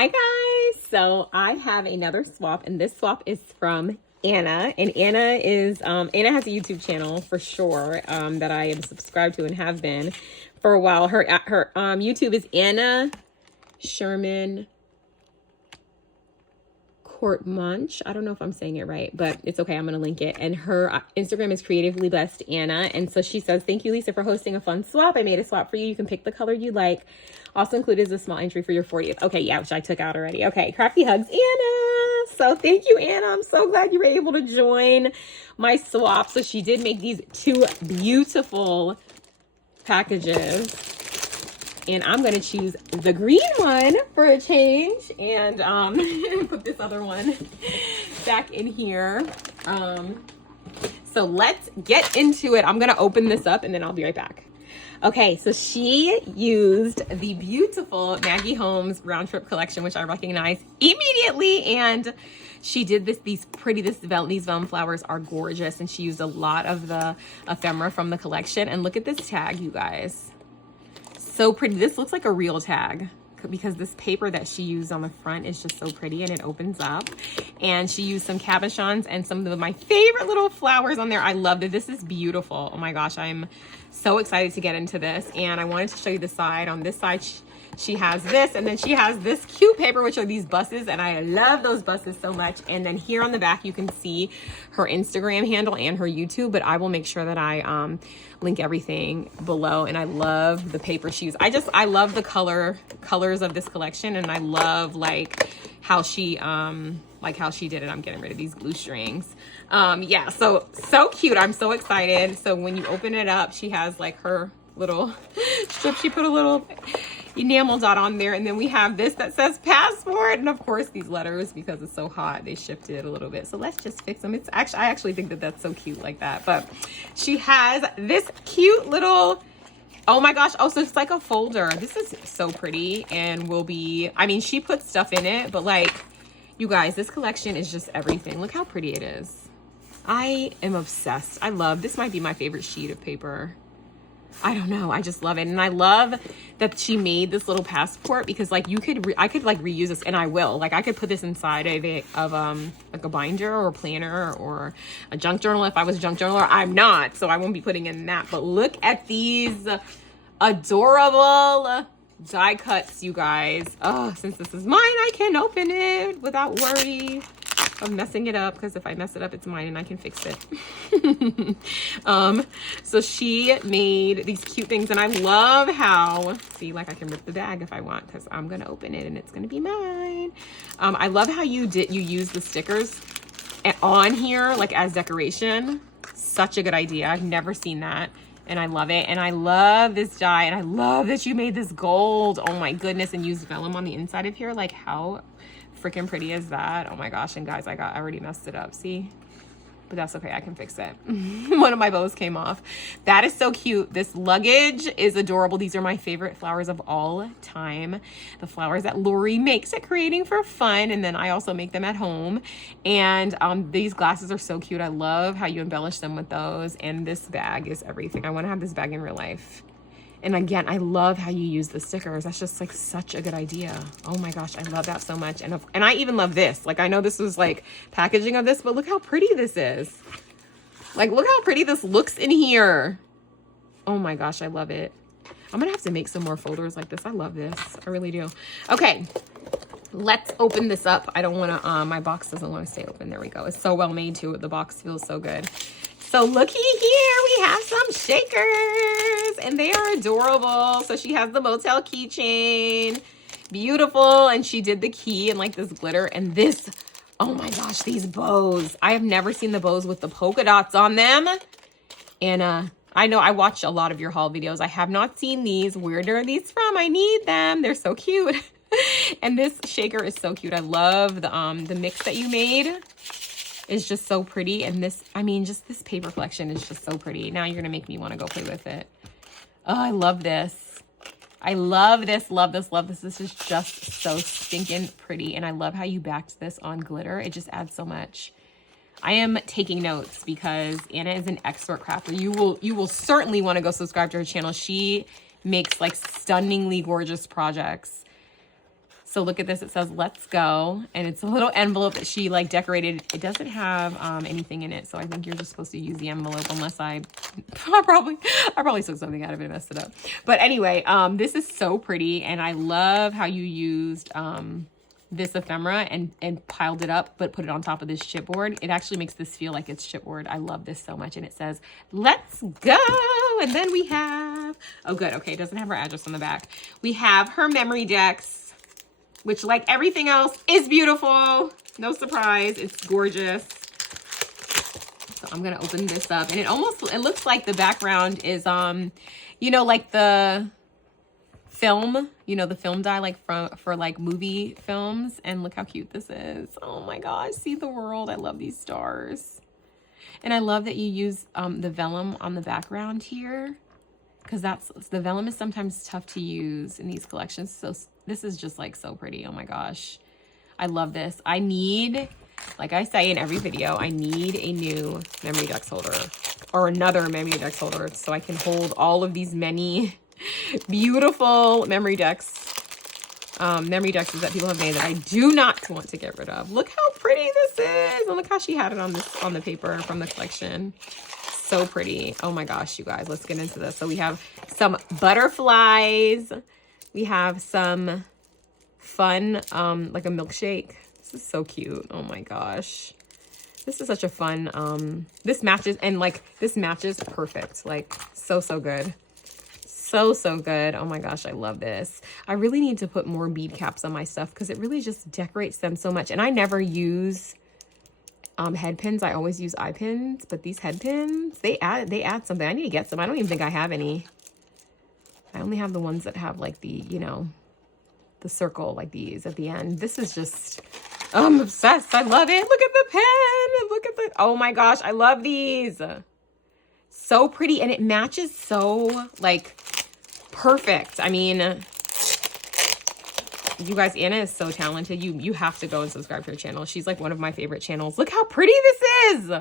Hi guys, so I have another swap, and this swap is from Anna, and Anna has a YouTube channel for sure that I am subscribed to and have been for a while. Her YouTube is Anna Sherman Court Munch. I don't know if I'm saying it right, but it's okay. I'm going to link it. And her Instagram is Creatively Blessed Anna. And so she says, thank you, Lisa, for hosting a fun swap. I made a swap for you. You can pick the color you like. Also included is a small entry for your 40th. Okay, yeah, which I took out already. Okay, crafty hugs, Anna. So thank you, Anna. I'm so glad you were able to join my swap. So she did make these two beautiful packages. And I'm going to choose the green one for a change and put this other one back in here. So let's get into it. I'm going to open this up and then I'll be right back. Okay, so she used the beautiful Maggie Holmes round trip collection, which I recognize immediately. And she did these vellum flowers are gorgeous. And she used a lot of the ephemera from the collection. And look at this tag, you guys. So pretty. This looks like a real tag because this paper that she used on the front is just so pretty and it opens up. And she used some cabochons and some of my favorite little flowers on there. I love it. This is beautiful. Oh my gosh, I'm so excited to get into this. And I wanted to show you the side. On this side, she has this, and then she has this cute paper, which are these buses, and I love those buses so much. And then here on the back, you can see her Instagram handle and her YouTube, but I will make sure that I link everything below. And I love the paper she used. I love the colors of this collection, and I love how she did it. I'm getting rid of these glue strings. Yeah, so cute. I'm so excited. So when you open it up, she has like her little strip. She put a little enamel dot on there, and then we have this that says passport, and of course these letters, because it's so hot, they shifted it a little bit. So let's just fix them. I actually think that that's so cute like that. But she has this cute little, oh my gosh, so it's like a folder. This is so pretty, and she puts stuff in it, but like, you guys, this collection is just everything. Look how pretty it is. I am obsessed. This might be my favorite sheet of paper. I don't know. I just love it. And I love that she made this little passport, because like I could like reuse this, and I will. Like I could put this inside of like a binder or a planner or a junk journal if I was a junk journaler. I'm not, so I won't be putting in that. But look at these adorable die cuts, you guys. Oh, since this is mine, I can open it without worry of messing it up, because if I mess it up, it's mine and I can fix it. So she made these cute things, and I love how, see, like I can rip the bag if I want, because I'm gonna open it and it's gonna be mine. I love how you use the stickers on here like as decoration. Such a good idea. I've never seen that, and I love it. And I love this die, and I love that you made this gold. Oh my goodness, and used vellum on the inside of here. Like how freaking pretty is that? Oh my gosh. And guys, I already messed it up, see? But that's okay, I can fix it. One of my bows came off. That is so cute. This luggage is adorable. These are my favorite flowers of all time. The flowers that Lori makes at Creating for Fun, and then I also make them at home. And these glasses are so cute. I love how you embellish them with those. And this bag is everything. I want to have this bag in real life. And again, I love how you use the stickers. That's just like such a good idea. Oh my gosh, I love that so much. And I even love this. Like, I know this was like packaging of this, but look how pretty this is. Like, look how pretty this looks in here. Oh my gosh, I love it. I'm gonna have to make some more folders like this. I love this, I really do. Okay, let's open this up. I don't wanna, my box doesn't wanna stay open. There we go. It's so well made too. The box feels so good. So looky here, we have some shakers, and they are adorable. So she has the motel keychain, beautiful, and she did the key and like this glitter, and this, oh my gosh, these bows. I have never seen the bows with the polka dots on them. And I know I watch a lot of your haul videos. I have not seen these. Where are these from? I need them. They're so cute. And this shaker is so cute. I love the mix that you made. Is just so pretty. And this, just this paper collection is just so pretty. Now you're gonna make me want to go play with it. Oh, I love this. I love this, love this, love this. This is just so stinking pretty. And I love how you backed this on glitter. It just adds so much. I am taking notes because Anna is an expert crafter. You will certainly want to go subscribe to her channel. She makes like stunningly gorgeous projects. So look at this. It says, let's go. And it's a little envelope that she like decorated. It doesn't have anything in it. So I think you're just supposed to use the envelope unless I probably took something out of it and messed it up. But anyway, this is so pretty. And I love how you used this ephemera and piled it up, but put it on top of this chipboard. It actually makes this feel like it's chipboard. I love this so much. And it says, let's go. And then we have, oh good, okay, it doesn't have her address on the back. We have her memory decks, which like everything else is beautiful. No surprise, it's gorgeous. So I'm gonna open this up, and it looks like the background is, you know, like the film, you know, the film die like for like movie films. And look how cute this is. Oh my gosh, see the world. I love these stars. And I love that you use the vellum on the background here, because the vellum is sometimes tough to use in these collections. So this is just like so pretty. Oh my gosh, I love this. I need, like I say in every video, I need a new memory decks holder or another memory decks holder so I can hold all of these many beautiful memory decks that people have made that I do not want to get rid of. Look how pretty this is. And look how she had it on the paper from the collection. So pretty. Oh my gosh, you guys, let's get into this. So we have some butterflies. We have some fun, like a milkshake. This is so cute. Oh my gosh. This is such a fun, this matches perfect. Like so good. So good. Oh my gosh, I love this. I really need to put more bead caps on my stuff because it really just decorates them so much. And I never use head pins. I always use eye pins, but these head pins, they add something. I need to get some. I don't even think I have any. I only have the ones that have like the, you know, the circle like these at the end. This is just, I'm obsessed. I love it. Look at the pen. Look at the, oh my gosh, I love these. So pretty, and it matches so like perfect. I mean, you guys, Anna is so talented. You have to go and subscribe to her channel. She's like one of my favorite channels. Look how pretty this is.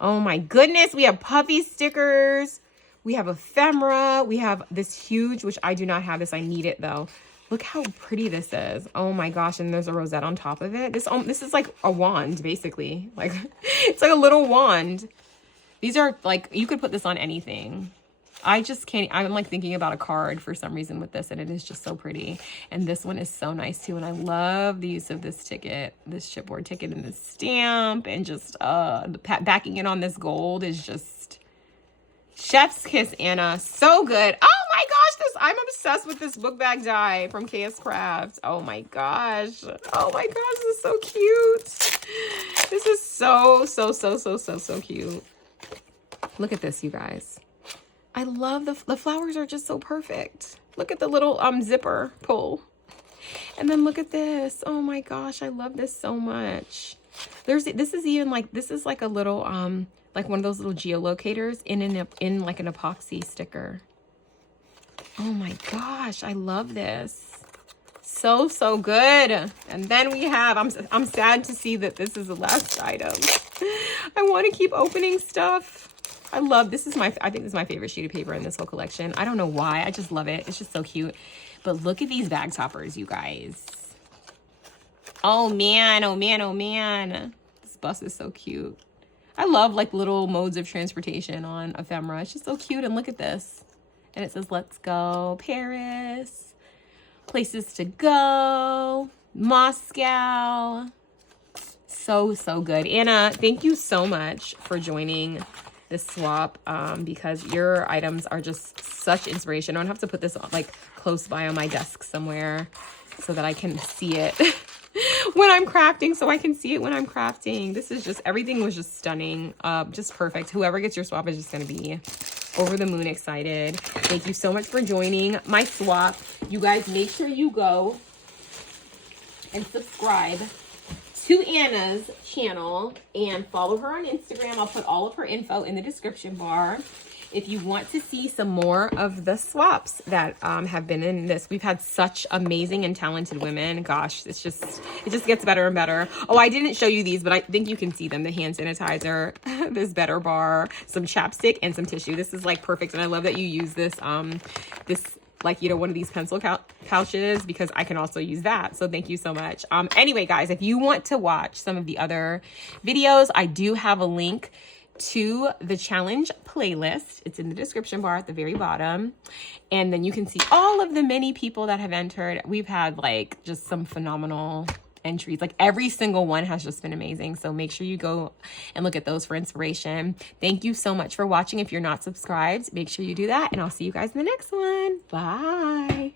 Oh my goodness. We have puffy stickers. We have ephemera. We have this huge, which I do not have this. I need it though. Look how pretty this is. Oh my gosh. And there's a rosette on top of it. This is like a wand, basically. Like it's like a little wand. These are like, you could put this on anything. I just can't, I'm like thinking about a card for some reason with this, and it is just so pretty. And this one is so nice too. And I love the use of this ticket, this chipboard ticket, and this stamp, and just backing it on this gold is just chef's kiss, Anna. So good. Oh my gosh, I'm obsessed with this book bag die from KS Crafts. Oh my gosh. Oh my gosh, this is so cute. This is so cute. Look at this, you guys. I love the flowers are just so perfect. Look at the little zipper pull. And then look at this. Oh my gosh, I love this so much. This is like a little like one of those little geolocators in like an epoxy sticker. Oh my gosh, I love this. So good. And then we have, I'm sad to see that this is the last item. I want to keep opening stuff. I love, I think this is my favorite sheet of paper in this whole collection. I don't know why, I just love it. It's just so cute. But look at these bag toppers, you guys. Oh man, oh man, oh man. This bus is so cute. I love like little modes of transportation on ephemera. It's just so cute. And look at this. And it says, let's go Paris, places to go, Moscow. So good. Anna, thank you so much for joining this swap, because your items are just such inspiration. I don't have to put this like close by on my desk somewhere so that I can see it when I'm crafting, so I can see it when I'm crafting. This is just, everything was just stunning, just perfect. Whoever gets your swap is just going to be over the moon excited. Thank you so much for joining my swap. You guys, make sure you go and subscribe to Anna's channel and follow her on Instagram. I'll put all of her info in the description bar. If you want to see some more of the swaps that have been in this, we've had such amazing and talented women. Gosh, it just gets better and better. Oh, I didn't show you these, but I think you can see them. The hand sanitizer, this Better Bar, some chapstick, and some tissue. This is like perfect, and I love that you use this like, you know, one of these pencil pouches, because I can also use that. So thank you so much. Anyway, guys, if you want to watch some of the other videos, I do have a link to the challenge playlist. It's in the description bar at the very bottom. And then you can see all of the many people that have entered. We've had like just some phenomenal entries. Like every single one has just been amazing. So make sure you go and look at those for inspiration. Thank you so much for watching. If you're not subscribed, make sure you do that. And I'll see you guys in the next one. Bye.